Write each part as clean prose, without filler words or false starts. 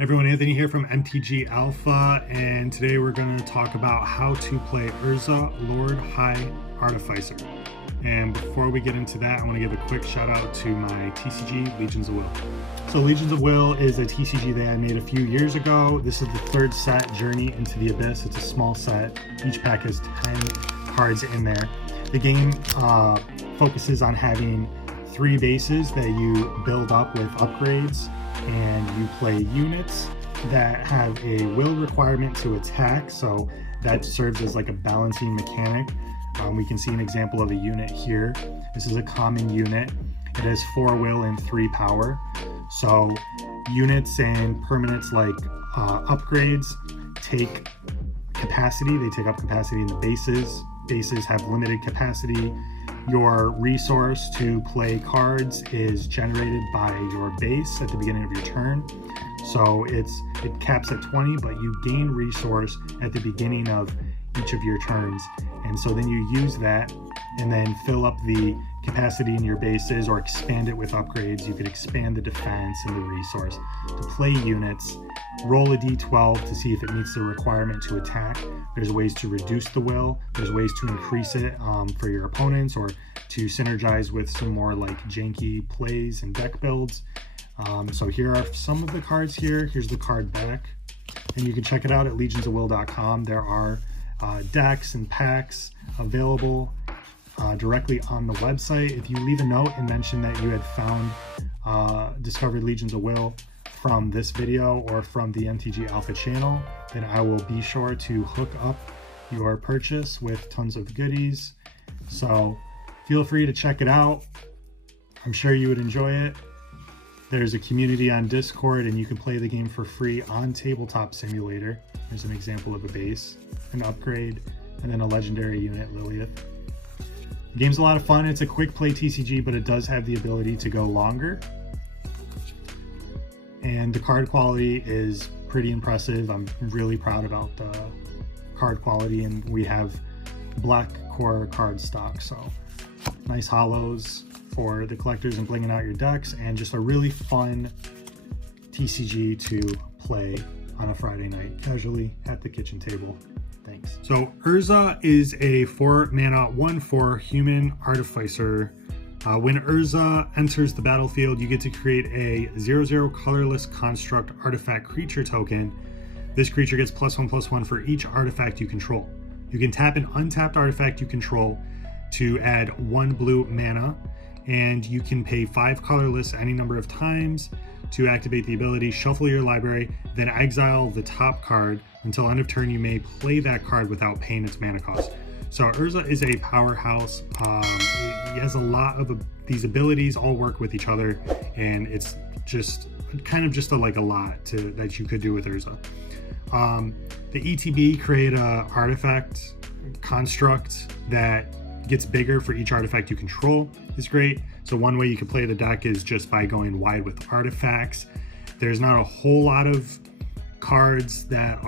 Everyone, Anthony here from MTG Alpha, and today we're going to talk about how to play Urza, Lord High Artificer. And before we get into that, I want to give a quick shout out to my TCG, Legions of Will. So Legions of Will is a TCG that I made a few years ago. This is the third set, Journey into the Abyss. It's a small set. Each pack has 10 cards in there. The game focuses on having 3 bases that you build up with upgrades, and you play units that have a will requirement to attack, so that serves as like a balancing mechanic. We can see an example of a unit here. This is a common unit. It has 4 will and 3 power. So units and permanents like upgrades take capacity. They take up capacity in the bases. Bases have limited capacity. Your resource to play cards is generated by your base at the beginning of your turn. So it caps at 20, but you gain resource at the beginning of each of your turns. And so then you use that and then fill up the capacity in your bases or expand it with upgrades. You could expand the defense and the resource. To play units, roll a d12 to see if it meets the requirement to attack. There's ways to reduce the will. There's ways to increase it for your opponents, or to synergize with some more like janky plays and deck builds. So here are some of the cards here. Here's the card back, and you can check it out at legionsofwill.com. There are decks and packs available directly on the website. If you leave a note and mention that you had found discovered Legions of Will from this video or from the MTG Alpha channel, then I will be sure to hook up your purchase with tons of goodies. So feel free to check it out. I'm sure you would enjoy it. There's a community on Discord, and you can play the game for free on Tabletop Simulator. There's an example of a base, an upgrade, and then a legendary unit, Lilith. The game's a lot of fun. It's a quick play TCG, but it does have the ability to go longer. And the card quality is pretty impressive. I'm really proud about the card quality, and we have black core card stock. So nice hollows for the collectors and blinging out your decks, and just a really fun TCG to play on a Friday night casually at the kitchen table. Thanks. So Urza is a 4 mana 1/4 human artificer. When Urza enters the battlefield, you get to create a 0/0 colorless construct artifact creature token. This creature gets +1/+1 for each artifact you control. You can tap an untapped artifact you control to add 1 blue mana, and you can pay 5 colorless any number of times to activate the ability. Shuffle your library, then exile the top card. Until end of turn, you may play that card without paying its mana cost. So Urza is a powerhouse. He has a lot of these abilities all work with each other, and it's just kind of just a lot that you could do with Urza. The ETB create a artifact construct that gets bigger for each artifact you control. Is great. So one way you can play the deck is just by going wide with artifacts. There's not a whole lot of cards that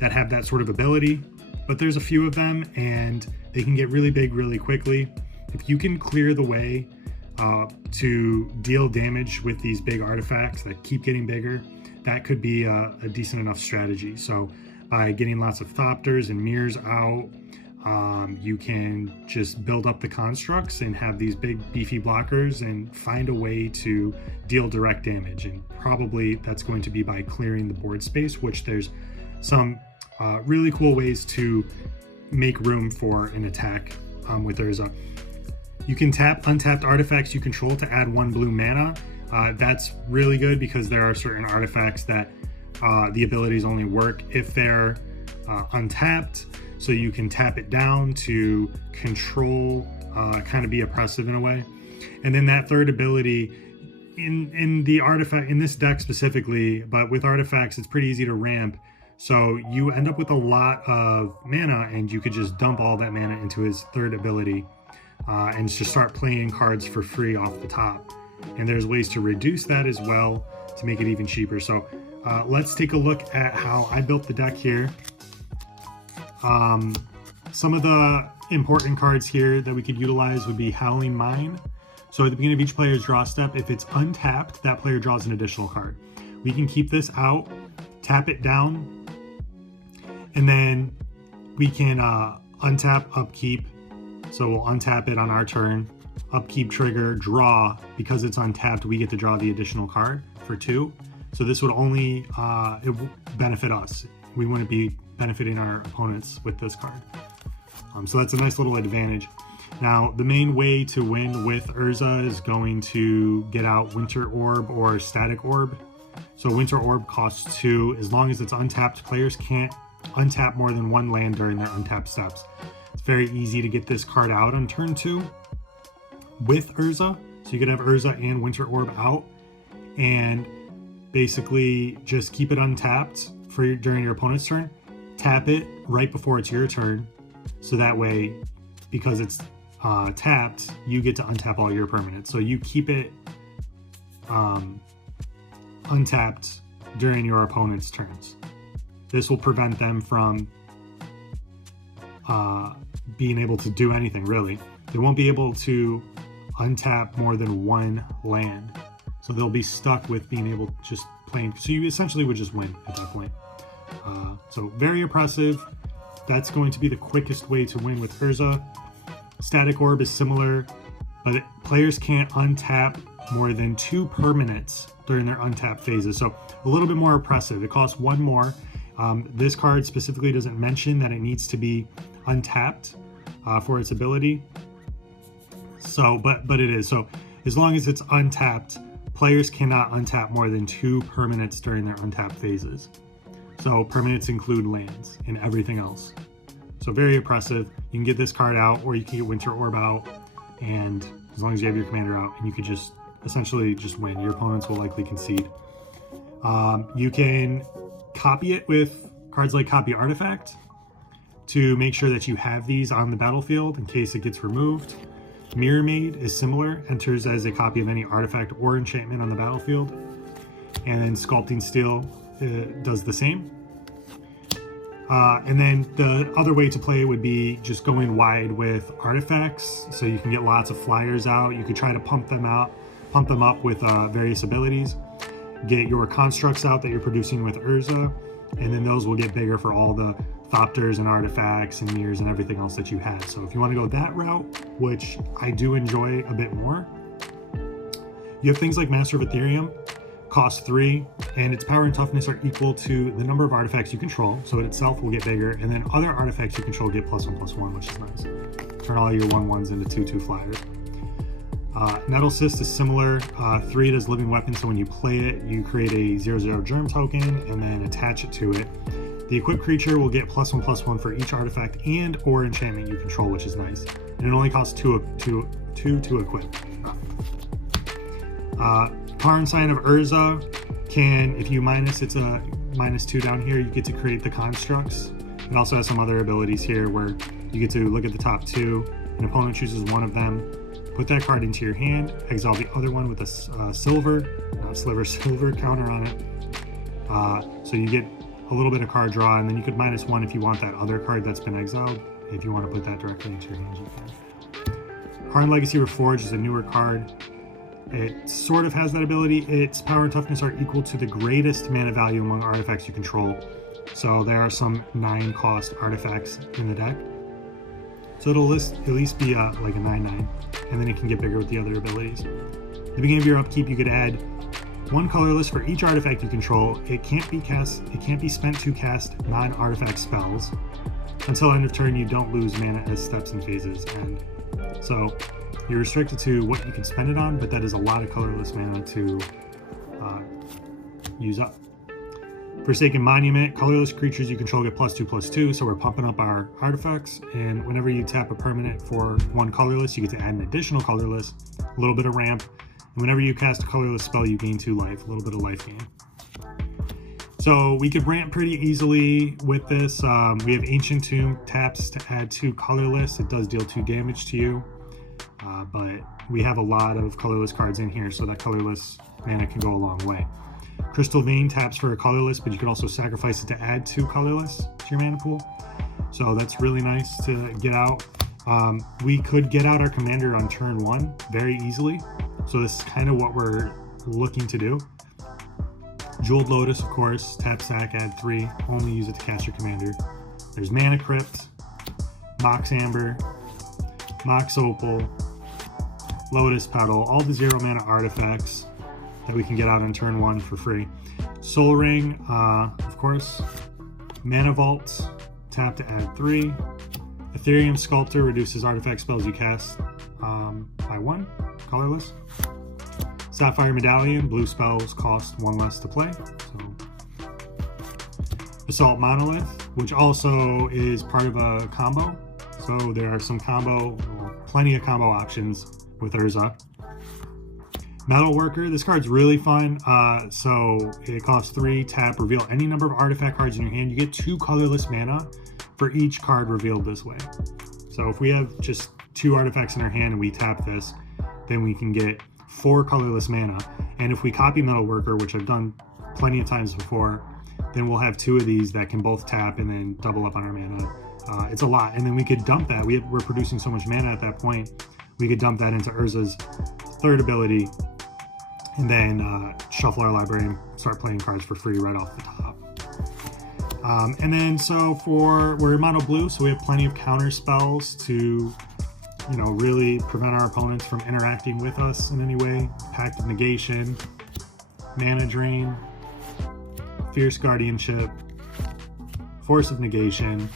have that sort of ability, but there's a few of them, and they can get really big really quickly. If you can clear the way to deal damage with these big artifacts that keep getting bigger, that could be a decent enough strategy. So by getting lots of Thopters and Mirrors out, you can just build up the constructs and have these big beefy blockers and find a way to deal direct damage. And probably that's going to be by clearing the board space, which there's some really cool ways to make room for an attack with Urza. You can tap untapped artifacts you control to add 1 blue mana. That's really good because there are certain artifacts that the abilities only work if they're untapped. So you can tap it down to control, kind of be oppressive in a way. And then that third ability in the artifact, in this deck specifically, but with artifacts, it's pretty easy to ramp. So you end up with a lot of mana, and you could just dump all that mana into his third ability and just start playing cards for free off the top. And there's ways to reduce that as well to make it even cheaper. So let's take a look at how I built the deck here. Some of the important cards here that we could utilize would be Howling Mine. So at the beginning of each player's draw step, if it's untapped, that player draws an additional card. we can keep this out, tap it down, and then we can untap, upkeep. So we'll untap it on our turn, upkeep trigger, draw. Because it's untapped, we get to draw the additional card for 2. So this would only benefit us. We wouldn't be benefiting our opponents with this card. So that's a nice little advantage. Now, the main way to win with Urza is going to get out Winter Orb or Static Orb. So Winter Orb costs 2. As long as it's untapped, players can't untap more than 1 land during their untapped steps. It's very easy to get this card out on turn 2 with Urza. So you could have Urza and Winter Orb out and basically just keep it untapped during your opponent's turn. Tap it right before it's your turn. So that way, because it's tapped, you get to untap all your permanents. So you keep it untapped during your opponent's turns. This will prevent them from being able to do anything, really. They won't be able to untap more than 1 land. So they'll be stuck with being able to just playing. So you essentially would just win at that point. So very oppressive. That's going to be the quickest way to win with Urza. Static Orb is similar, but players can't untap more than 2 permanents during their untap phases. So a little bit more oppressive. It costs 1 more. This card specifically doesn't mention that it needs to be untapped for its ability. So, but it is. So as long as it's untapped, players cannot untap more than 2 permanents during their untapped phases. So permanents include lands and everything else. So very oppressive. You can get this card out, or you can get Winter Orb out, and as long as you have your commander out, and you could just essentially just win. Your opponents will likely concede. You can copy it with cards like Copy Artifact to make sure that you have these on the battlefield in case it gets removed. Mirror Maid is similar, enters as a copy of any artifact or enchantment on the battlefield. And then Sculpting Steel does the same. And then the other way to play would be just going wide with artifacts, so you can get lots of flyers out. You could try to pump them up with various abilities. Get your constructs out that you're producing with Urza, and then those will get bigger for all the Thopters and artifacts and mirrors and everything else that you have. So if you want to go that route, which I do enjoy a bit more, you have things like Master of Ethereum, cost 3, and its power and toughness are equal to the number of artifacts you control, so it itself will get bigger, and then other artifacts you control get +1/+1, which is nice. Turn all your 1/1s into 2/2 flyers. Nettle Cyst is similar. 3 does living weapon, so when you play it, you create a 0/0 germ token and then attach it to it. The equipped creature will get +1/+1 for each artifact and or enchantment you control, which is nice. And it only costs 2 to equip. Karn Sign of Urza can, if you minus, it's a -2 down here, you get to create the constructs. It also has some other abilities here where you get to look at the top 2, an opponent chooses one of them, put that card into your hand, exile the other one with a silver counter on it. So you get a little bit of card draw, and then you could -1 if you want that other card that's been exiled. If you want to put that directly into your hand, you can. Karn Legacy Reforged is a newer card. It sort of has that ability. Its power and toughness are equal to the greatest mana value among artifacts you control. So there are some 9-cost artifacts in the deck. So it'll at least be like a 9/9, and then it can get bigger with the other abilities. At the beginning of your upkeep, you could add 1 colorless for each artifact you control. It can't be spent to cast non-artifact spells. Until end of turn, you don't lose mana as steps and phases end. So you're restricted to what you can spend it on, but that is a lot of colorless mana to use up. Forsaken Monument, colorless creatures you control get +2/+2, so we're pumping up our artifacts, and whenever you tap a permanent for 1 colorless, you get to add an additional colorless, a little bit of ramp, and whenever you cast a colorless spell, you gain 2 life, a little bit of life gain. So we could ramp pretty easily with this. We have Ancient Tomb, taps to add 2 colorless, it does deal 2 damage to you, but we have a lot of colorless cards in here, so that colorless mana can go a long way. Crystal Vein taps for a colorless, but you can also sacrifice it to add 2 colorless to your mana pool. So that's really nice to get out. We could get out our commander on turn 1 very easily. So this is kind of what we're looking to do. Jeweled Lotus, of course, tap sack, add 3, only use it to cast your commander. There's Mana Crypt, Mox Amber, Mox Opal, Lotus Petal, all the 0 mana artifacts that we can get out on turn 1 for free. Soul Ring, of course, Mana Vault, tap to add 3. Ethereum Sculptor reduces artifact spells you cast by 1, colorless. Sapphire Medallion, blue spells cost 1 less to play. So. Assault Monolith, which also is part of a combo. So there are some plenty of combo options with Urza. Metal Worker, this card's really fun. So it costs 3, tap, reveal any number of artifact cards in your hand. You get 2 colorless mana for each card revealed this way. So if we have just 2 artifacts in our hand and we tap this, then we can get 4 colorless mana. And if we copy Metal Worker, which I've done plenty of times before, then we'll have 2 of these that can both tap and then double up on our mana. It's a lot. And then we could dump that. We're producing so much mana at that point, we could dump that into Urza's 3rd ability and then shuffle our library and start playing cards for free right off the top. And then so we're mono blue, so we have plenty of counter spells to really prevent our opponents from interacting with us in any way. Pact of Negation, Mana Drain, Fierce Guardianship, Force of Negation,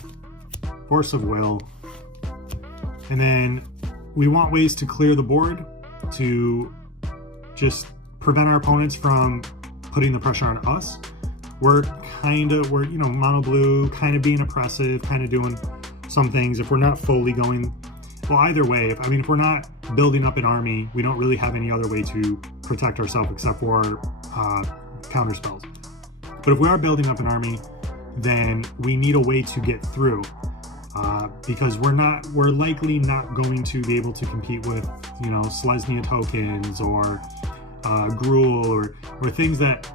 Force of Will. And then we want ways to clear the board to just prevent our opponents from putting the pressure on us. We're mono blue, kind of being oppressive, kind of doing some things. If we're not fully going, well, either way, if we're not building up an army, we don't really have any other way to protect ourselves except for counter spells. But if we are building up an army, then we need a way to get through, because we're likely not going to be able to compete with Selesnya tokens or Gruul or things that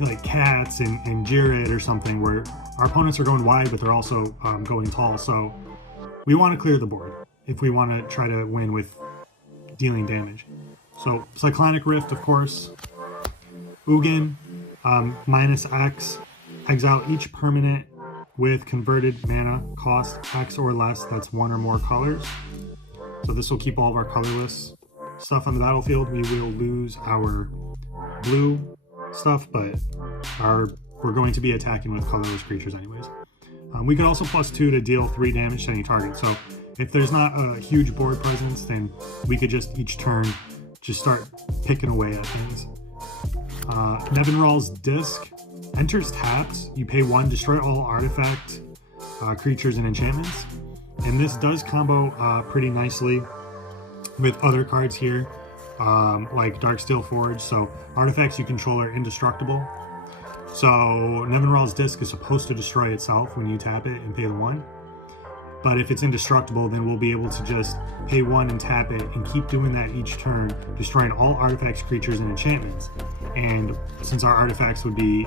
like Cats and Jared or something, where our opponents are going wide but they're also going tall. So we want to clear the board if we want to try to win with dealing damage. So Cyclonic Rift, of course. Ugin, -X, exile each permanent with converted mana cost X or less, that's 1 or more colors. So this will keep all of our colorless stuff on the battlefield. We will lose our blue stuff, but we're going to be attacking with colorless creatures anyways. We could also +2 to deal 3 damage to any target. So if there's not a huge board presence, then we could just each turn just start picking away at things. Nevinral's Disc enters tapped. You pay 1, destroy all artifact creatures and enchantments. And this does combo pretty nicely with other cards here, like Darksteel Forge. So artifacts you control are indestructible. So Nevinral's Disc is supposed to destroy itself when you tap it and pay the 1. But if it's indestructible, then we'll be able to just pay 1 and tap it and keep doing that each turn, destroying all artifacts, creatures, and enchantments. And since our artifacts would be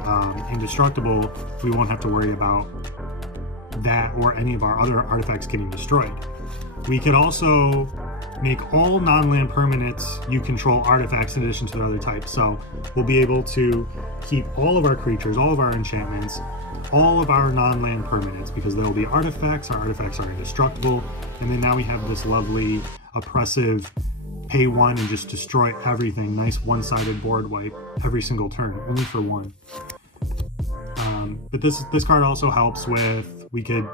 indestructible, we won't have to worry about that or any of our other artifacts getting destroyed. We could also make all non-land permanents you control artifacts in addition to the other types. So we'll be able to keep all of our creatures, all of our enchantments, all of our non-land permanents, because they'll be artifacts. Our artifacts are indestructible. And then now we have this lovely oppressive pay 1 and just destroy everything. Nice one-sided board wipe every single turn, only for 1. But this card also helps with, we could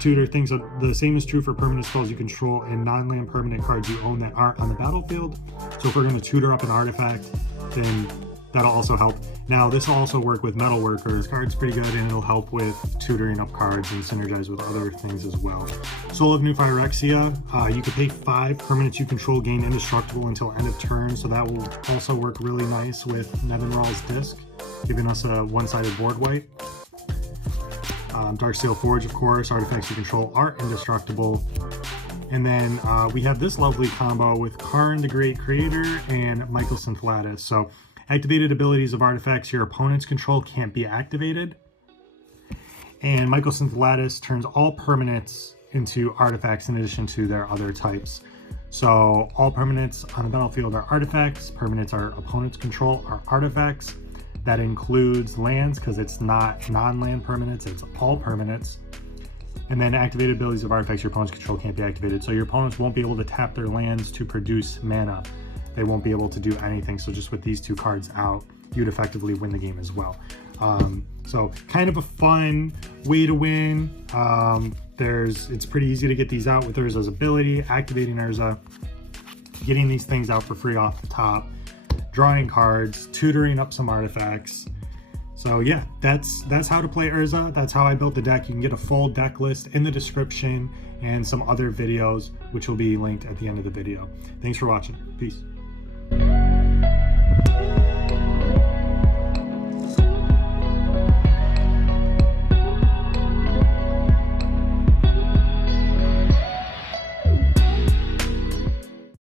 tutor things. The same is true for permanent spells you control and non-land permanent cards you own that aren't on the battlefield. So if we're going to tutor up an artifact, then that'll also help. Now this will also work with Metal Worker. This card's pretty good and it'll help with tutoring up cards and synergize with other things as well. Soul of New Phyrexia, you can pay 5, permanents you control gain indestructible until end of turn, so that will also work really nice with Nevinral's Disc, giving us a one-sided board wipe. Darksteel Forge, of course, artifacts you control are indestructible. And then we have this lovely combo with Karn the Great Creator and Michael Synthelatus. So activated abilities of artifacts your opponents control can't be activated. And Michael Synthelatus turns all permanents into artifacts in addition to their other types. So all permanents on the battlefield are artifacts, permanents our opponents control are artifacts, That includes lands because it's not non-land permanents, it's all permanents. And then activated abilities of artifacts your opponents control can't be activated. So your opponents won't be able to tap their lands to produce mana. They won't be able to do anything. So just with these 2 cards out, you'd effectively win the game as well. So kind of a fun way to win. It's pretty easy to get these out with Urza's ability, activating Urza, getting these things out for free off the top, drawing cards, tutoring up some artifacts. So yeah, that's how to play Urza. That's how I built the deck. You can get a full deck list in the description and some other videos, which will be linked at the end of the video. Thanks for watching. Peace.